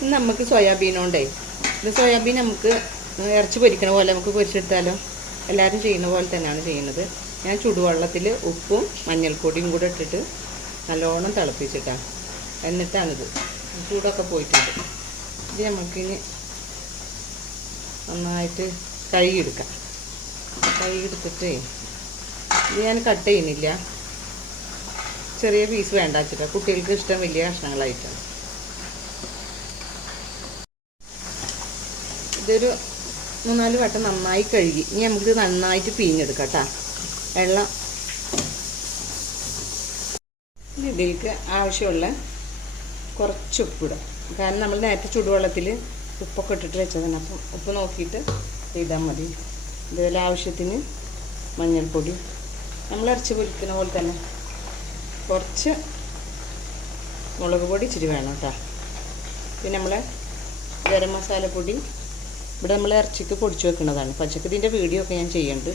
ഇന്ന് നമുക്ക് സോയാബീൻ കൊണ്ടേ ഇത് സോയാബീൻ നമുക്ക് ഇറച്ചി പൊരിക്കണ പോലെ നമുക്ക് പൊരിച്ചെടുത്താലോ. എല്ലാവരും ചെയ്യുന്ന പോലെ തന്നെയാണ് ചെയ്യുന്നത്. ഞാൻ ചുടുവെള്ളത്തിൽ ഉപ്പും മഞ്ഞൾപ്പൊടിയും കൂടെ ഇട്ടിട്ട് നല്ലോണം തിളപ്പിച്ചിട്ടാണ്. എന്നിട്ടാണിത് ചൂടൊക്കെ പോയിട്ടുണ്ട്. ഇത് നമുക്കിനി നന്നായിട്ട് കഴുകിയെടുക്കാം. കഴുകിയെടുത്തിട്ട് ഇത് ഞാൻ കട്ട് ചെയ്യുന്നില്ല. ചെറിയ പീസ് വേണ്ട വെച്ചിട്ട് കുട്ടികൾക്ക് ഇഷ്ടം വലിയ കഷ്ണങ്ങളായിട്ടാണ്. ഇതൊരു 3-4 വട്ടം നന്നായി കഴുകി. ഇനി നമുക്ക് നന്നായിട്ട് പിഴിഞ്ഞെടുക്കാം കേട്ടോ. വെള്ളം ഇതിലേക്ക് ആവശ്യമുള്ള കുറച്ച് ഉപ്പിടാം. കാരണം നമ്മൾ നേരത്തെ ചുടുവെള്ളത്തിൽ ഉപ്പൊക്കെ ഇട്ടിട്ട് വെച്ചതാണ്. അപ്പം ഉപ്പ് നോക്കിയിട്ട് ചെയ്താൽ മതി. ഇതുപോലെ ആവശ്യത്തിന് മഞ്ഞൾപ്പൊടി, നമ്മൾ ഇറച്ചി പൊരിക്കുന്ന പോലെ തന്നെ. കുറച്ച് മുളക് പൊടി ഇച്ചിരി വേണം കേട്ടോ. പിന്നെ നമ്മളെ ഗരം മസാലപ്പൊടി ഇവിടെ നമ്മൾ ഇറച്ചിക്ക് പൊടിച്ച് വെക്കുന്നതാണ്. പച്ചക്ക് ഇതിൻ്റെ വീഡിയോ ഒക്കെ ഞാൻ ചെയ്യുന്നുണ്ട്.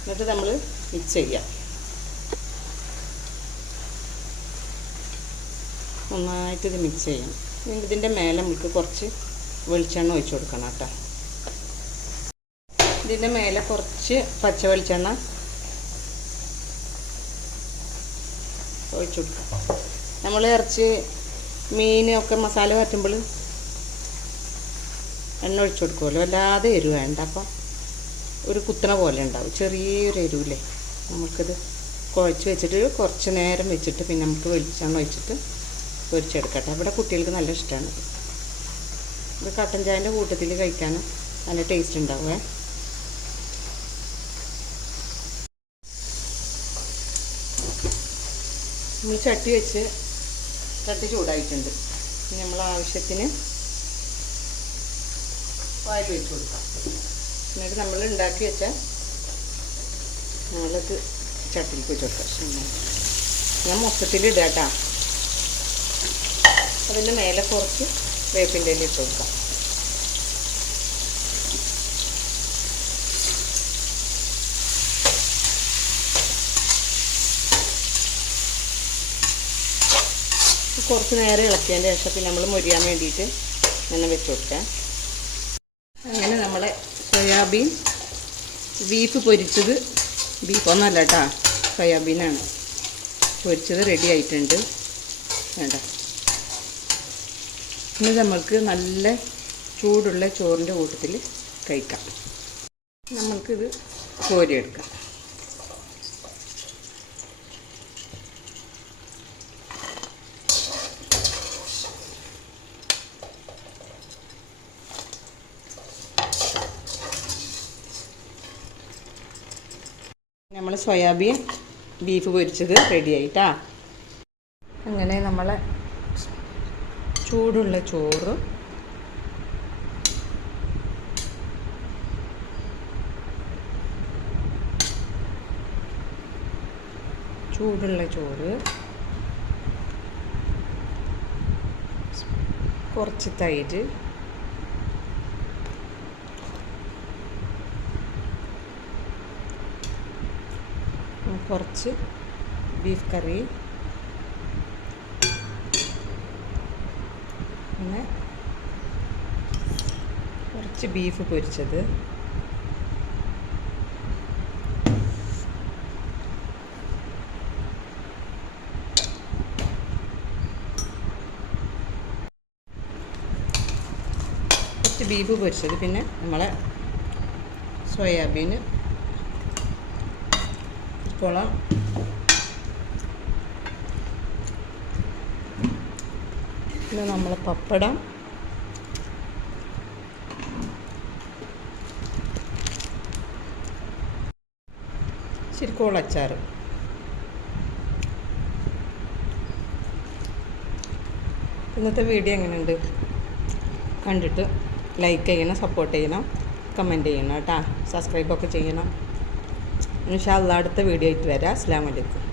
എന്നിട്ട് നമ്മൾ മിക്സ് ചെയ്യാം. നന്നായിട്ട് ഇത് മിക്സ് ചെയ്യണം. ഇതിൻ്റെ മേലെ നമുക്ക് കുറച്ച് വെളിച്ചെണ്ണ ഒഴിച്ച് കൊടുക്കണം കേട്ടോ. ഇതിൻ്റെ മേലെ കുറച്ച് പച്ച വെളിച്ചെണ്ണ ഒഴിച്ച് കൊടുക്കാം. നമ്മൾ ഇറച്ചി മീനൊക്കെ മസാല വറ്റുമ്പോൾ എണ്ണ ഒഴിച്ച് കൊടുക്കുമല്ലോ. അല്ലാതെ എരിവ് വേണ്ട. അപ്പം ഒരു കുത്തണ പോലെ ഉണ്ടാവും. ചെറിയൊരു എരിവില്ലേ. നമുക്കിത് കുഴച്ച് വെച്ചിട്ട് കുറച്ച് നേരം വെച്ചിട്ട് പിന്നെ നമുക്ക് വെളിച്ചെണ്ണ ഒഴിച്ചിട്ട് പൊരിച്ചെടുക്കട്ടെ. ഇവിടെ കുട്ടികൾക്ക് നല്ല ഇഷ്ടമാണ്. ഇത് കട്ടൻ ചായൻ്റെ കൂട്ടത്തിൽ കഴിക്കാൻ നല്ല ടേസ്റ്റ് ഉണ്ടാവുമേ. നമ്മൾ ചട്ടി വെച്ച് ചട്ടി ചൂടായിട്ടുണ്ട്. ഇനി നമ്മൾ ആവശ്യത്തിന് ഓയിൽ വെച്ച് കൊടുക്കാം. എന്നിട്ട് നമ്മൾ ഉണ്ടാക്കി വെച്ചാൽ നമ്മളത് ചട്ടിയിലേക്ക് വെച്ച് കൊടുക്കാം. ഞാൻ മൊത്തത്തിൽ ഇടാം കേട്ടോ. അതിൻ്റെ മേലെ കുറച്ച് വേപ്പിൻ്റെ ഇല ഇട്ട് കൊടുക്കാം. കുറച്ച് നേരം ഇളക്കിയതിൻ്റെ ശേഷം പിന്നെ നമ്മൾ മൊരിയാൻ വേണ്ടിയിട്ട് ഇങ്ങനെ വെച്ച് കൊടുക്കാം. അങ്ങനെ നമ്മളെ സോയാബീൻ ബീഫ് പൊരിച്ചത്, ബീഫൊന്നുമല്ല കേട്ടോ, സോയാബീനാണ് പൊരിച്ചത്, റെഡി ആയിട്ടുണ്ട്. വേണ്ട ഇനി നമ്മൾക്ക് നല്ല ചൂടുള്ള ചോറിൻ്റെ കൂട്ടത്തിൽ കഴിക്കാം. നമ്മൾക്കിത് കോരിയെടുക്കാം. നമ്മൾ സോയാബീൻ ബീഫ് പൊരിച്ചത് റെഡി ആയിട്ടാ. അങ്ങനെ നമ്മളെ ചൂടുള്ള ചോറ് കുറച്ച് തൈര്, കുറച്ച് ബീഫ് കറി, പിന്നെ കുറച്ച് ബീഫ് പൊരിച്ചത്, പിന്നെ നമ്മളെ സോയാബീൻ കുളം, പിന്നെ നമ്മളെ പപ്പടം, ശരിക്കോളച്ചാർ. ഇന്നത്തെ വീഡിയോ എങ്ങനെയുണ്ട്? കണ്ടിട്ട് ലൈക്ക് ചെയ്യണം, സപ്പോർട്ട് ചെയ്യണം, കമൻറ്റ് ചെയ്യണം കേട്ടോ. സബ്സ്ക്രൈബൊക്കെ ചെയ്യണം. ഇൻഷാ അല്ലാഹ് അടുത്ത വീഡിയോ ആയിട്ട് വരാം. അസ്സലാമു അലൈക്കും.